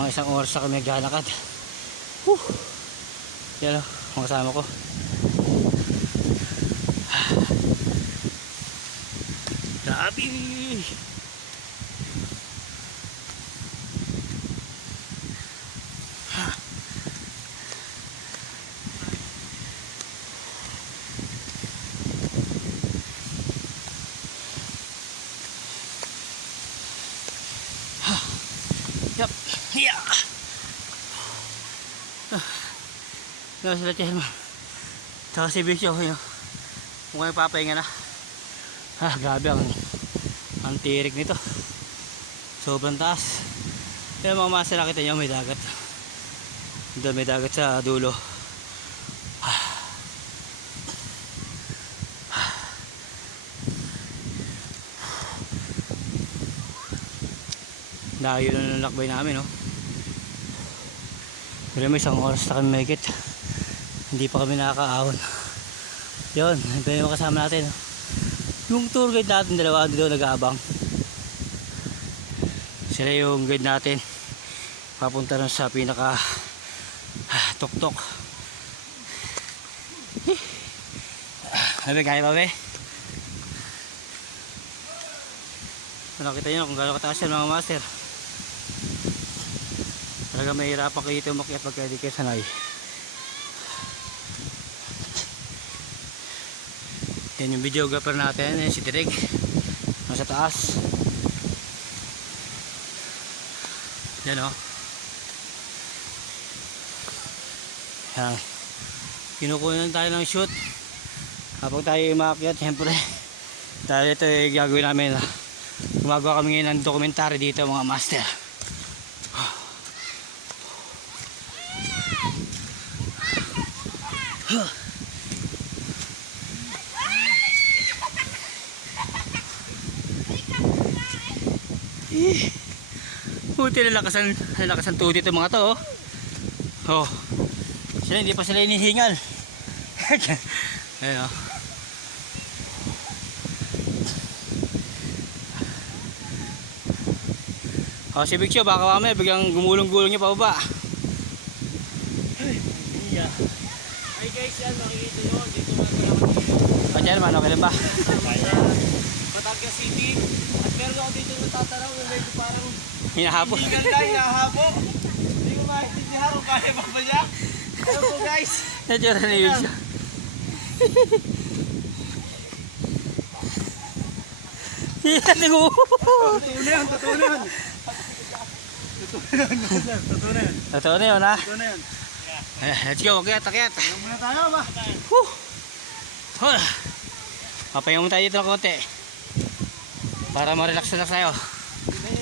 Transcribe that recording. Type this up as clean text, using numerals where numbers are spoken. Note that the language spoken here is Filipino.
Mga isang oras na kami naglalakad. Yan o, mga kasama ko. Grabe. Yep. Yeah. Ngayon sila Chelma. Tsaka si Bisyo. Mukhang papahinga na. Grabe ang tirik nito. Sobrang taas. Kaya mga master, nakita nyo may dagat. Doon may dagat sa dulo. Layo na ng lakbay namin, no? Pero may isang oras na kami mahigit. Hindi pa kami nakakaahon. Yun, ito yung kasama natin, no? Yung tour guide natin, dalawa dito nag-aabang. Sila yung guide natin papunta rin sa pinaka tuktok. Sabi, kaya pa ba? Nakita nyo kung gano'ng kataas yan, mga master. Talaga mahirapan kayo ito umakyat pagka di kayo sanay. Yan yung videographer natin, yan si Direk. Nasa taas. Yan o. Yan. Kinukunan tayo ng shoot. Kapag tayo umakyat, siyempre dahil ito yung gagawin namin. Gumagawa kami ngayon ng dokumentary dito, mga master. Buti nalakasan to dito mga to, oh. Sila hindi pa sila inihingal. Ayun, oh. Si Big Show baka mamaya biglang gumulong-gulong niya pa baba. Hi guys, yan makikita nyo dito mga Chairman, okay lang ba? Batangas City. At meron ako dito natatanaw na medyo parang Hinahapo. hindi ganda, hinahabo. Hindi ko maintindihan kung kaya pa ba niya. Ano po guys? Nadyara na yun siya. Totoo na yan, totoo na yan. Totoo na yun, ha? Totoo na yan. Let's go, akyat. Ano muna tayo ba? Papahinga mo tayo dito ng konti para ma-relax na tayo. Tignan nyo